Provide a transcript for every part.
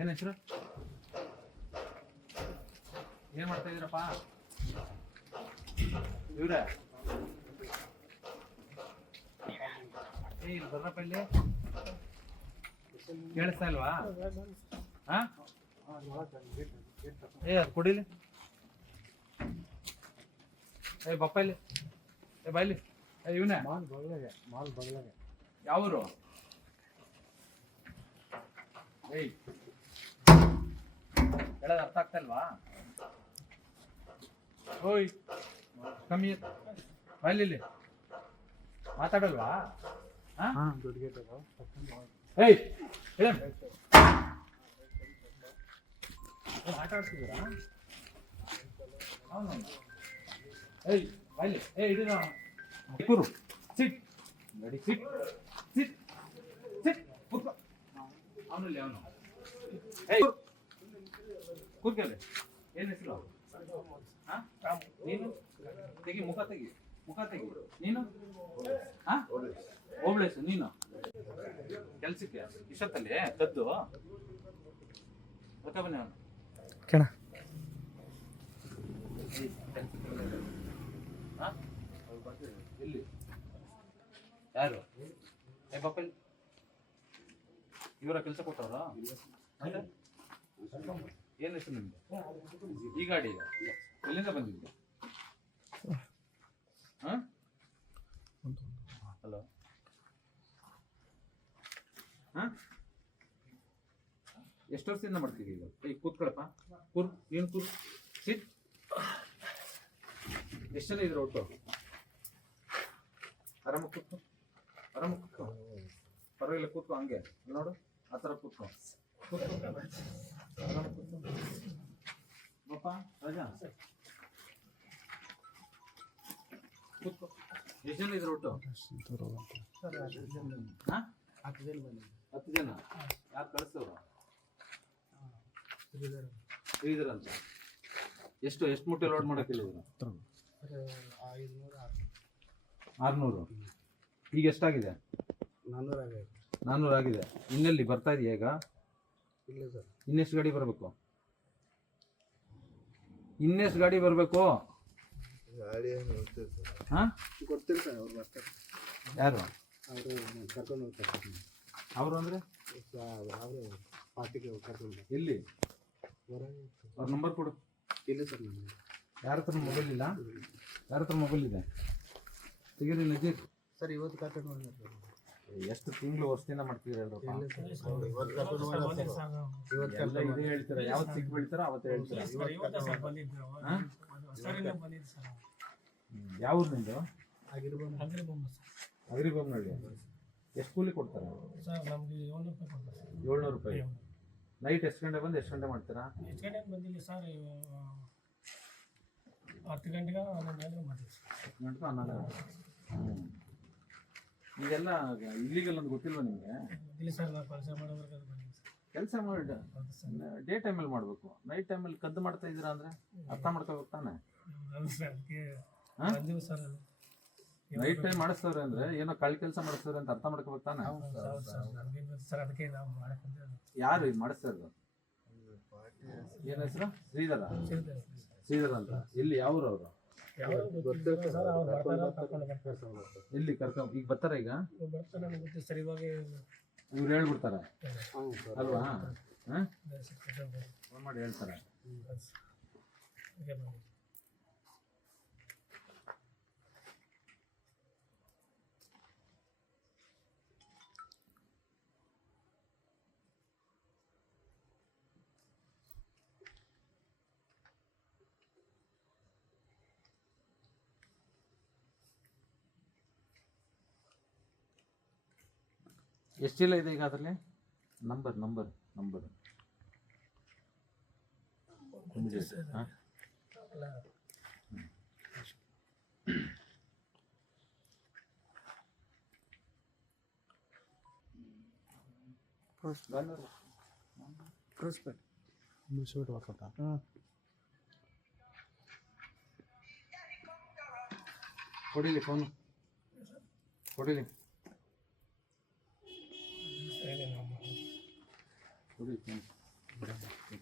ಏನು ಹೆಸರು? ಏನು ಮಾಡ್ತಾ ಇದ್ದೀರಪ್ಪ ಇವ್ರೆ? ಇಲ್ಲಿ ಬರ್ರಪ್ಪ ಇಲ್ಲಿ. ಕೇಳಿಸ್ತಾ ಇಲ್ವಾ? ಹಾಂ ಅದು ಕೊಡಿಲಿ. ಬಪ್ಪ ಇಲ್ಲಿ. ಬಾಯ್ಲಿ. ಇವನೇ ಮಾಲ್ ಬಗ್ಲಾಗೆ. ಯಾವರು? ಹೇಳೋದು ಅರ್ಥ ಆಗ್ತಾ ಇಲ್ವಾ? ಓಯ್ ಕಮ್ಮಿ ಬಾಯ್ಲಿ. ಮಾತಾಡಲ್ವಾ? ಏಯ್ ಆಟ ಆಡ್ತಿದ್ದೀರಾ? ಅವನು ಏಯ್ ಬಾಯ್ಲಿ. ಹಿಡಿದ ಕೂರು. ಸಿಟ್ ರೆಡಿ. ಸಿಟ್ ಸಿಟ್ ಸಿಟ್ ಕೂತ್ಕೋ. ಅವನಲ್ಲಿ ಅವನು ಏಯ್ ಕೂತ್ಕೊಳ್ಳಿ. ಏನು ಹೆಸರು? ಹಾಂ ನೀನು ತೆಗಿ. ಮುಖ ತೆಗಿ. ನೀನು? ಹಾಂ ಓಬ್ಳೇಶ್. ನೀನು ಕೆಲ್ಸಕ್ಕೆ ಇಷ್ಟೊತ್ತಲ್ಲಿ ಕದ್ದು ಗೊತ್ತಾ ಬನ್ನಿ ಅವನು ಕೇಳ. ಎಲ್ಲಿ ಯಾರು? ಬಾಪಲ್ಲಿ ಇವರ ಕೆಲಸ ಕೊಟ್ಟವ್ರ? ಏನು ಹೆಸರು ನಿಮ್ದು? ಈ ಗಾಡಿ ಎಲ್ಲಿಂದ ಬಂದಿದ್ದೆ? ಹಾಂ ಹಲೋ. ಹಾಂ ಎಷ್ಟು ವರ್ಷದಿಂದ ಮಾಡ್ತೀವಿ ಈಗ? ಈಗ ಕೂತ್ಕೊಳಪ್ಪ. ನೀನು ಕೂರು. ಸಿಟ್. ಎಷ್ಟು ಜನ ಇದ್ರು ಒಟ್ಟು? ಆರಾಮಾಗಿ ಕೂತ್ಕೊ. ಪರವಾಗಿಲ್ಲ ಕೂತ್ಕೊ. ಹಂಗೆ ನೋಡು, ಆ ಥರ ಕೂತ್ಕೊ. ಆರಾಮಾಗಿ ಕೂತ್ಕೊ. ಬಪ್ಪ ರಾಜಾ ಕೂತ್ಕೊ. ಎಷ್ಟು ಜನ ಇದ್ರು ಒಟ್ಟು? ಹಾಂ 10 ಜನ. ಯಾರು ಕಳಿಸ್ತವ್ರು? ಅಂತ. ಎಷ್ಟು ಮೂಟೆ ಲೋಡ್ ಮಾಡಕ್ಕಿಲ್ಲ? 600. ಈಗ ಎಷ್ಟಾಗಿದೆ? 400 ಆಗಿದೆ. ಇನ್ನೆಲ್ಲಿ ಬರ್ತಾ ಇದೆಯಾ ಈಗ? ಇಲ್ಲ ಸರ್. ಇನ್ನೆಷ್ಟು ಗಾಡಿ ಬರಬೇಕು? ಗಾಡಿ ಬರಬೇಕು? ಗಾಡಿ ಏನು ಗೊತ್ತಿಲ್ಲ ಸರ್. ಹಾಂ ಗೊತ್ತಿಲ್ಲ ಸರ್. ಅವ್ರು ಬರ್ತಾರೆ. ಯಾರು? ಅವರು ಕರ್ಕೊಂಡು ಹೋಗ್ತಾರೆ. ಅವರು ಅಂದರೆ ಅವರು ಪಾರ್ಟಿಗೆ ಕರ್ಕೊಂಡು. ಎಲ್ಲಿ? ಹೊರಗೆ. ಅವ್ರ ನಂಬರ್ ಕೊಡು. ಇಲ್ಲ ಸರ್. ನಮಗೆ ಯಾರ ಹತ್ರ ಮೊಬೈಲ್ ಇಲ್ಲ? ಯಾರ ಹತ್ರ ಮೊಬೈಲ್ ಇದೆ? ತೆಗೀರಿ ನಜೀರ್. ಸರ್ ಇವತ್ತು ಕರ್ಕೊಂಡು ಹೋಗಿ ಸರ್. ಎಷ್ಟು ತಿಂಗಳು ವರ್ಷದಿಂದ ಮಾಡ್ತೀರಾ? ಇವತ್ತು ಕರ್ಕೊಂಡು ಹೋಗಿ ಎಲ್ಲ ಇದೇ ಹೇಳ್ತೀರಾ? ಯಾವತ್ತು ಸಿಗ್ ಬೀಳ್ತಾರೋ ಅವತ್ತು ಹೇಳ್ತೀರಾ? ಯಾವ ಊರು ನಿಂದು? ಅಗ್ರಿಬೊಮ್ಮನಹಳ್ಳಿ. ಎಷ್ಟು ಕೂಲಿ ಕೊಡ್ತಾರೆ? 700 ರೂಪಾಯಿ. ನೈಟ್ ಎಷ್ಟು ಗಂಟೆ ಬಂದು ಎಷ್ಟು ಗಂಟೆ ಮಾಡ್ತೀರಾ? ಎಷ್ಟು ಗಂಟೆಗೆ ಬಂದಿಲ್ಲ ಸರ್. 10 ಗಂಟೆಗೆ 11 ಮಾಡ್ತೀವಿ ಸರ್. 10 ಗಂಟೆ 11 ಗಂಟೆ. ಇದೆಲ್ಲ ಇಲ್ಲಿಗಲ್ ಅಂತ ಗೊತ್ತಿಲ್ವಾ ನಿಮಗೆ? ಇಲ್ಲ ಸರ್. ನಾವು ಕೆಲಸ ಮಾಡೋದ್ರಿಗೆ ಬಂದಿದ್ದೀವಿ ಸರ್. ಕೆಲಸ ಮಾಡಿ ಡೇ ಟೈಮಲ್ಲಿ ಮಾಡಬೇಕು. ನೈಟ್ ಟೈಮಲ್ಲಿ ಕದ್ದು ಮಾಡ್ತಾ ಇದ್ದೀರಾ ಅಂದರೆ ಅರ್ಥ ಮಾಡ್ಕೋಬೇಕು ತಾನೆ? ಹೌದು ಸರ್. ಅದಕ್ಕೆ ಬಂದಿವಿ ಸರ್. ನೈಟ್ ಟೈಮ್ ಮಾಡಿಸ್ತವ್ರೆ ಅಂದರೆ ಏನೋ ಕಳ್ಳ ಕೆಲಸ ಮಾಡಿಸ್ತವ್ರೆ ಅಂತ ಅರ್ಥ ಮಾಡ್ಕೋಬೇಕು ತಾನೆ? ಹೌದು ಸರ್. ನಮಗೇನು ಸರ್. ಅದಕ್ಕೆ ನಾವು ಮಾಡಕ್ಕೆ ಯಾರು ಇದು ಮಾಡಿಸ್ತಾ ಇರೋದು? ಏನು ಹೆಸರು? ಶ್ರೀಧರ ಅಂತ. ಇಲ್ಲಿ ಯಾವ್ರು ಅವರು? ಎಲ್ಲಿ ಕರ್ಕೊಂಡು ಈಗ ಬರ್ತಾರ? ಈಗ ಸರ್ ಇವಾಗ ಇವ್ರು ಹೇಳ್ಬಿಡ್ತಾರ ಅಲ್ವಾ? ಫೋನ್ ಮಾಡಿ ಹೇಳ್ತಾರೆ. ಎಷ್ಟು ಚೀಲ ಇದೆ ಈಗ ಅದರಲ್ಲಿ? ನಂಬರ್ ಹಾಂ ಕೊಡಿಲಿ ಫೋನು ಕೊಡಿಲಿ ಕೊಡಿ. ಹಲೋ,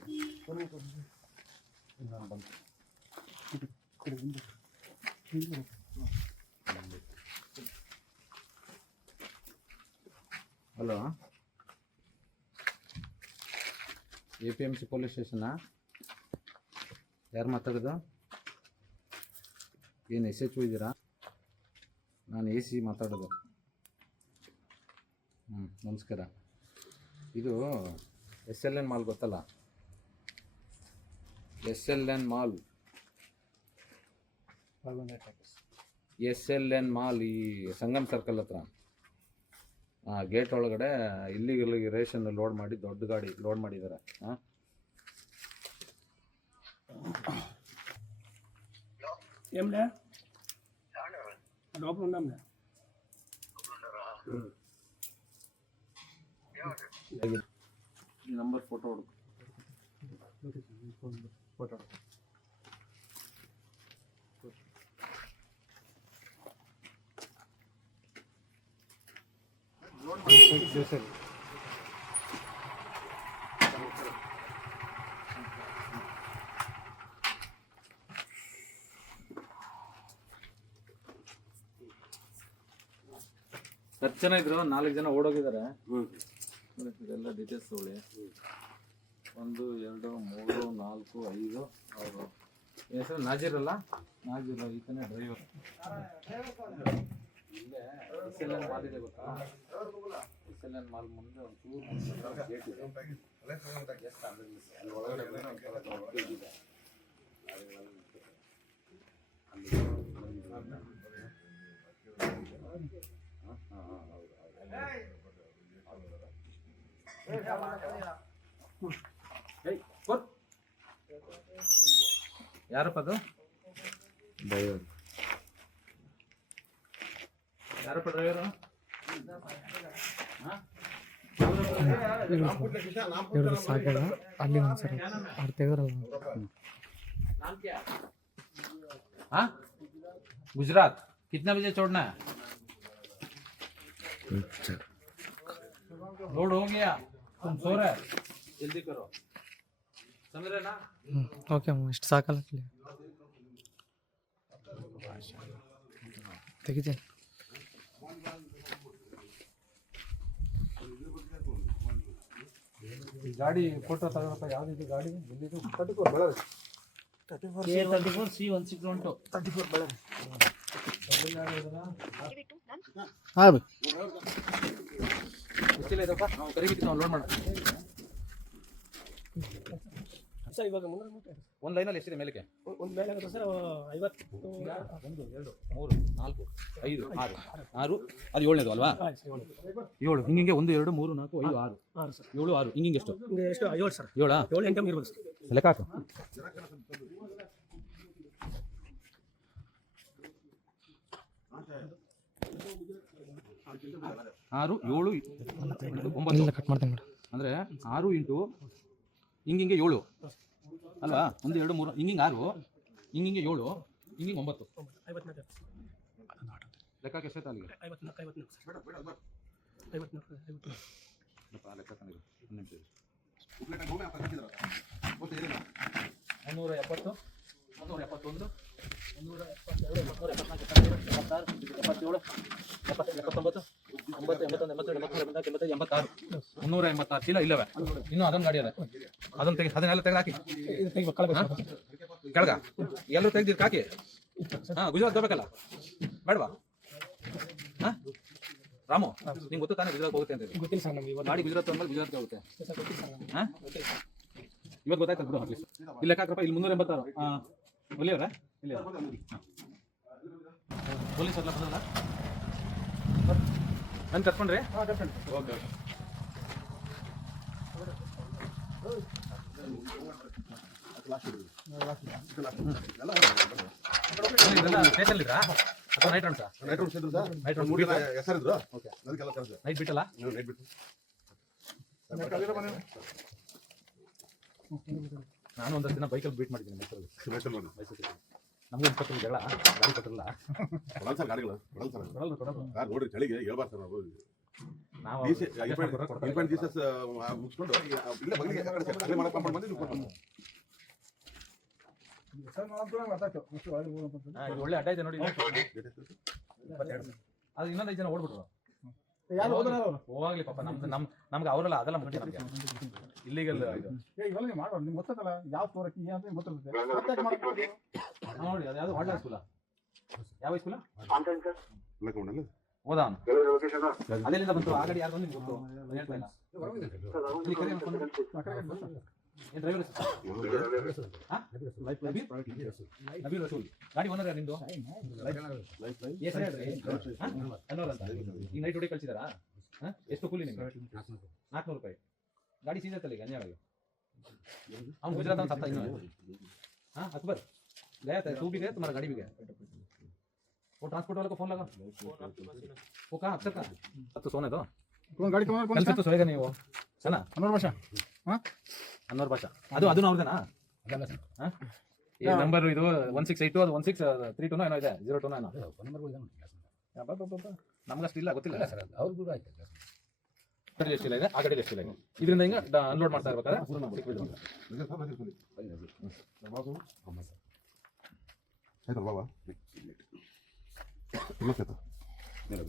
APMC ಪೊಲೀಸ್ ಸ್ಟೇಷನಾ? ಯಾರು ಮಾತಾಡೋದು? ಏನು SHO ಇದ್ದೀರಾ? ನಾನು AC ಮಾತಾಡೋದು. ನಮಸ್ಕಾರ. ಇದು SLN ಮಾಲ್ ಗೊತ್ತಲ್ಲ? SLN ಮಾಲ್, SLN ಮಾಲ್ ಈ ಸಂಗಮ್ ಸರ್ಕಲ್ ಹತ್ರ. ಗೇಟ್ ಒಳಗಡೆ ಇಲ್ಲಿಗೆ ರೇಷನ್ ಲೋಡ್ ಮಾಡಿ ದೊಡ್ಡ ಗಾಡಿ ಲೋಡ್ ಮಾಡಿದ್ದಾರೆ. ఏమిలే లోపల ఉన్నాంలే. ಈ ನಂಬರ್ ಫೋಟೋ ಹುಡುಕು. ಫೋಟೋ ಹತ್ತು ಜನ ಇದ್ರು, 4 ಜನ ಓಡೋಗಿದ್ದಾರೆ. ಇದೆಲ್ಲ ಡೀಟೇಲ್ಸ್ ತಗೊಳ್ಳಿ. 1 2 3 4 5 ಅವರು ಹೆಸರು ನಾಜೀರ್ ಅಲ್ಲ? ನಾಜೀರ್ ಈತನೇ ಡ್ರೈವರ್. ಇಲ್ಲೇ SLN ಮಾಲ್ ಇದೆ ಗೊತ್ತಾ? SLN ಮಾಲ್ ಮುಂದೆ ಒಂದು ಚೂರು ಗೇಟ್ ಇದೆ. ಅಲ್ಲಿ ಒಳಗಡೆ ಒಂಥರ ದೊಡ್ಡ ಇದೆ. ಯಾರಪ್ಪ ಅದು? ಡ್ರೈವರ್. ಯಾರಪ್ಪ ಡ್ರೈವರು? ಸಾಕಾಗ ಅಲ್ಲಿ ಸರ್ ಅವ್ರು ತೆಗೆದ್ರಲ್ಲ. हाँ, गुजरात कितना बजे छोड़ना है? लोड हो गया, तुम सो रहे, जल्दी करो, समझ रहे ना? ಓಕೆ ಅಮ್ಮ, ಇಷ್ಟು ಸಾಕಲ್ಲ ತೆಗಿತೀನಿ. ಈ ಗಾಡಿ ಫೋಟೋ ತಗೋಪ್ಪ. ಯಾವ್ದಿದು ಗಾಡಿ? ಎಲ್ಲಿದು? 34 C161 34 ಬಳ್ಳಾರಿ. ಹಾಂ ಗೊತ್ತಿಲ್ಲ ಇದಪ್ಪ, ನಾವು ಕರಿಬಿಟ್ಟು ನಾವು ಲೋಡ್ ಮಾಡೋಣ. ಸರ್ ಇವಾಗ ಒಂದು ಲೈನಲ್ಲಿ ಎಷ್ಟಿದೆ ಮೇಲಕ್ಕೆ? ಒಂದು ಮೇಲೆ ಆಗುತ್ತೆ ಸರ್ 50. 1 2 3 4 5 6 6 ಅದು 7ನೇದು ಅಲ್ವಾ? 7 ಹಿಂಗೆ 1 2 3 4 5 6 6 ಸರ್ 7 6 ಹಿಂಗೆ ಎಷ್ಟು? ಎಷ್ಟು 7 ಸರ್ 7 7 8 ಇರ್ಬೋದು ಸರ್. ಲೆಕ್ಕ ಹಾಕು. 6 7 9 ಕಟ್ ಮಾಡ್ತೀನಿ ಮೇಡಮ್. ಅಂದರೆ 6 ಇಂಟು ಹಿಂಗಿಂಗೆ 7 ಅಲ್ವಾ? 1 2 3 ಹಿಂಗಿಂಗೆ 6 ಹಿಂಗಿಂಗೆ 7 ಹಿಂಗಿಂಗೆ 9. 54 ಲೆಕ್ಕಕ್ಕೆ ಎಷ್ಟೈತೆ ಅಲ್ಲಿಗೆ? 54 ಸರ್ 54 ಲೆಕ್ಕ ತಂದಿರು 370 371 386 ಚೀಲ ಇಲ್ಲವೆ. ಇನ್ನೂ ಅದೊಂದು ಗಾಡಿ ಅದ, ಅದನ್ನ ತೆಗಿ, ಅದನ್ನೆಲ್ಲ ತೆಗೆದು ಹಾಕಿ ಕೆಳಗ. ಎಲ್ಲರೂ ತೆಗ್ದಿದ್ದು ಹಾಕಿ. ಗುಜರಾತ್ ಹೋಗ್ಬೇಕಲ್ಲ, ಬೇಡವಾ? ರಾಮು, ನಿಂಗೆ ಗೊತ್ತು ತಾನೇ ಗುಜರಾತ್ ಹೋಗುತ್ತೆ ಅಂತ? ಗೊತ್ತಿಲ್ಲ ಸರ್ ನಮಗೆ ಗಾಡಿ ಗುಜರಾತ್ ಅಂದ್ಮೇಲೆ ಗುಜರಾತ್ಗೆ ಹೋಗುತ್ತೆ. ಗೊತ್ತಿಲ್ಲ ಸರ್ ನಮಗೆ. ಇವತ್ತು ಗೊತ್ತಾಯ್ತು ಬಿಡು. ಅಟ್ಲೀಸ್ಟ್ ಇಲ್ಲಿ ಲೆಕ್ಕ ಹಾಕ್ರಪ್ಪ. ಇಲ್ಲಿ 386 ಒಲಿಯವರ ಇಲ್ಲಿ ಪೊಲೀಸ್ ಎಲ್ಲ ಬಂದಲ್ಲ? ನಾನು ಕರ್ಕೊಂಡ್ರಿ? ಓಕೆ ಇದೆಲ್ಲ ಸ್ಟೇಷನ್ ಇದ್ರಾ ಅಥವಾ ನೈಟ್ ರೌಂಡ್ಸಾ? ನೈಟ್ ರೌಂಡ್ಸ್ ಇದ್ರು ಸರ್. ನೈಟ್ ರೌಂಡ್ ಹೆಸರಿದ್ರು. ಓಕೆ, ಅದಕ್ಕೆಲ್ಲ ಕರೆದು ನೈಟ್ ಬಿಟ್ಟಲ್ಲ? ನೈಟ್ ಬಿಟ್ಟು ನಾನು ಒಂದಷ್ಟು ದಿನ ಬೈಕಲ್ಲಿ ಬೀಟ್ ಮಾಡಿದ್ದೀನಿ ಮೈಸೂರಲ್ಲಿ. ನಮಗೂ ಇಪ್ಪತ್ತು ಜಗಳ ಗಾಡಿ ಕೊಟ್ಟಿರಲ್ಲ. ಕೊಡಲ್ ಸರ್ ಗಾಡಿಗಳು, ಕೊಡಲ್ ಸರ್. ಕೊಡಲ್ಲ ಕಾರ್ ನೋಡ್ರಿ ಚಳಿಗೆ ಹೇಳ್ಬಾರ್ದು ಸರ್ ನಾವು. ನಾವು ಜೀಸಸ್ ಮುಗಿಸ್ಕೊಂಡು ಇಲ್ಲೇ ಬಗಲಿಗೆ ಅಲ್ಲೇ ಮಾಡಕ್ ಕಂಪೌಂಡ್ ಬಂದು ನೀವು ಕೊಡ್ತೀನಿ. ಇದು ಒಳ್ಳೆ ಅಡ್ಡ ಇದೆ ನೋಡಿ. ಅದು ಇನ್ನೊಂದು 5 ಜನ ಓಡ್ಬಿಟ್ರು. ಹೋಗ್ಲಿ ಪಾಪ, ನಮ್ಗೆ ಅವರಲ್ಲ, ಅದೆಲ್ಲ ಮುಖ್ಯ ನಮಗೆ. ಇಲ್ಲಿಗಲ್ ಇದು ನೋಡಿ, ಅದು ಯಾವುದು ವಾರ್ಡ್ ಸ್ಕೂಲ, ಯಾವ ಸ್ಕೂಲ ಹೋದ ಅವನು, ಅದೆಲ್ಲಿಂದ ಬಂತು ಆ ಗಾಡಿ ಯಾರು ಬಂದು ನಿಮ್ಗೆ ಗೊತ್ತು ಹೇಳ್ತಾ ಇಲ್ಲ. ಏನು ಡ್ರೈವರ್ ನಬೀರ್ ರಸೂಲ್ ಗಾಡಿ ಓನರ್ ನಿಮ್ದು? ಹೆಸರು ಹೇಳ್ರಿ. ಅನ್ವರ್ ಅಂತ. ಈಗ ನೈಟ್ ಡ್ಯೂಟಿ ಕಳ್ಸಿದಾರಾ? ಎಷ್ಟು ಕೂಲಿ ನಿಮ್ಗೆ? 400 ರೂಪಾಯಿ. ಗಾಡಿ ಸೀಸ್ ಆಯ್ತಲ್ಲ ಈಗ ಅಂಜಾಳಗೆ. ಅವ್ನು ಗುಜರಾತ್ ಅಂತ ಇನ್ನು अकबर गया था, तू भी गया, तुम्हारा गाड़ी भी गया? वो ट्रांसपोर्ट वाले को फोन लगा, वो कहाँ अक्सर कहाँ? अब तो सोने दो, कौन गाड़ी कौन कल से तो सोएगा नहीं वो, है ना? अनवर भाषा ಅನ್ವರ್ ಭಾಷಾ ಅದು ಅವ್ರದೇನಾ? ಈ ನಂಬರ್ ಇದು 1682 ಅದು 1632 ಏನೋ ಇದೆ, 02 ಏನೋ ನಮ್ಗೆ ಅಷ್ಟು ಇಲ್ಲ, ಗೊತ್ತಿಲ್ಲ ಸರ್. ಅವ್ರಿಗೂ ಆಯ್ತು ಗಾಡಿ ಎಷ್ಟಿಲ್ಲ ಇದೆ, ಆ ಗಾಡಿ ಎಷ್ಟಿಲ್ಲ ಇದೆ. ಇದರಿಂದ ಹಿಂಗೆ ಅನ್ಲೋಡ್ ಮಾಡ್ತಾ ಇರ್ಬೇಕಾದ್ರೆ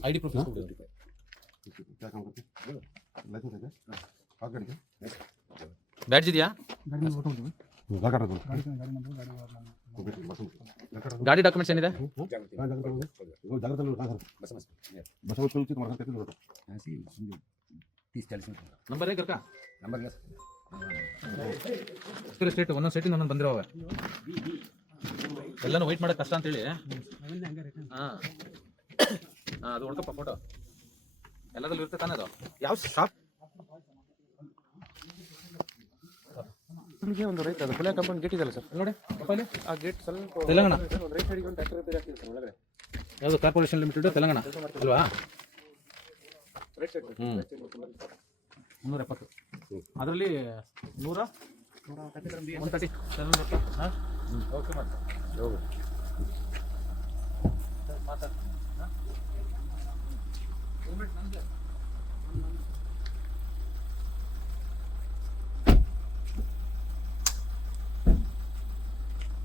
ಐ ಡಿ ಪ್ರೂಫ್ ಬ್ಯಾಡ್ಜ್ ಇದೆಯಾ? ಗಾಡಿ ಡಾಕ್ಯುಮೆಂಟ್ಸ್ ಏನಿದೆ? ನಂಬರ್ ಕರ್ಕ ಸ್ಟೇಟ್ ಒಂದೊಂದು ಸ್ಟೇಟಿಂದ ಒಂದೊಂದು ಬಂದಿರೋವೆ, ಎಲ್ಲನೂ ವೆಯ್ಟ್ ಮಾಡೋಕೆ ಕಷ್ಟ ಅಂತೇಳಿ. ಹಾಂ ಅದು ಹೊಡ್ಕಪ್ಪ ಫೋಟೋ, ಎಲ್ಲದಲ್ಲೂ ಇರುತ್ತೆ ತಾನೇ ಅದು. ಯಾವ ಶಾಪ್ ಒಂದು ರೈತ ಅದು ಪುಲಿಯ ಕಂಪೌಂಡ್ ಗೇಟ್ ಇದೆಯಲ್ಲ ಸರ್ ನೋಡಿ, ಆ ಗೇಟ್ ಸ್ವಲ್ಪ ತೆಲಂಗಾಣ ಒಂದು ರೈಟ್ ಸೈಡಿಗೆ ಒಂದು ಟ್ರ್ಯಾಕ್ಟರ್ ರಿಪೇರಿ ಆಗ್ತಿದೆ ಸರ್ ಒಳಗಡೆ. ಯಾವುದು ಕಾರ್ಪೊರೇಷನ್ ಲಿಮಿಟೆಡ್ ತೆಲಂಗಾಣ ಅಲ್ವಾ? ರೈಟ್ ಸೈಡ್ 370 ಅದರಲ್ಲಿ 130 ಓಕೆ ಮಾಡಿ.